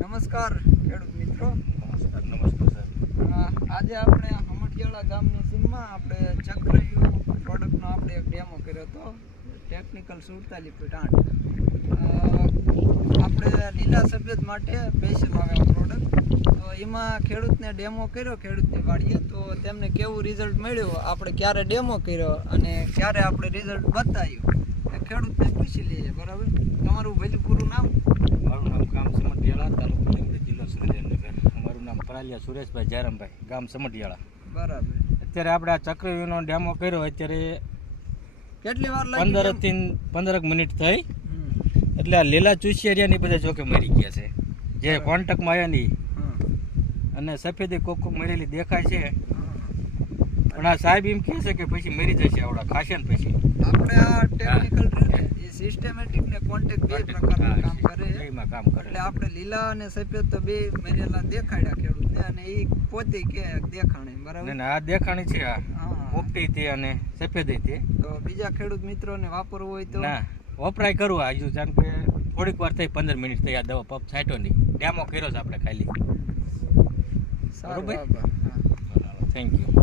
નમસ્કાર ખેડૂત મિત્રો. નમસ્કાર નમસ્કાર સર. આજે આપણે હમટિયાળા ગામની સીમમાં આપણે ચક્રયુ પ્રોડક્ટનો આપણે એક ડેમો કર્યો હતો. ટેકનિકલ સુડતાલીસ ફીટ આઠ. આપણે લીલા સફેદ માટે બેસી આવે પ્રોડક્ટ તો એમાં ખેડૂતને ડેમો કર્યો ખેડૂતની વાડીએ. તો તેમને કેવું રિઝલ્ટ મળ્યું? આપણે ક્યારે ડેમો કર્યો અને ક્યારે આપણે રિઝલ્ટ બતાવ્યું? ખેડૂતને પૂછી લઈએ બરાબર? તમારું પહેલું પૂરું નામ મારું નામ ગામ સમઢિયાળા તાલુકો લીમડી જિલ્લો સુરેન્દ્રનગર મારું નામ પરાલિયા સુરેશભાઈ જયરામભાઈ ગામ સમઢિયાળા. બરાબર. અત્યારે આપણે આ ચક્રવ્યૂહનો ડેમો કર્યો અત્યારે કેટલી વાર લાગી પંદરથી પંદરક મિનિટ થઈ. એટલે આ લીલા ચુસિયારિયાની બધા જોકે મરી ગયા છે. જે. કોન્ટેક્ટમાં આવ્યા નહીં અને સફેદી કોક કોક મરેલી દેખાય છે. પણ આ સાહેબ એમ કહે છે કે પછી મરી જશે આવડા ખાશે ને પછી. આપણે આ ટેકનિકલ સિસ્ટમેટિક ને કોન્ટેક્ટ બે પ્રકારના કામ કરે. એમાં કામ કરે એટલે આપણે લીલા અને સફેદ તો બે મેરેલા દેખાડ્યા ખેડૂતને અને એ પોતે કે દેખાણે બરાબર? ને આ દેખાણી છે આ મોટી હતી અને સફેદ હતી તો બીજા ખેડૂત મિત્રોને વાપરવું હોય તો? ના વપરાય કરવું આ હજુ જાણ કે થોડીક વાર થઈ પંદર મિનિટ થઈ આ દવા પપ છાંટો નહીં. ડેમો કર્યો છે આપણે ખાલી. સારું ભાઈ. Thank you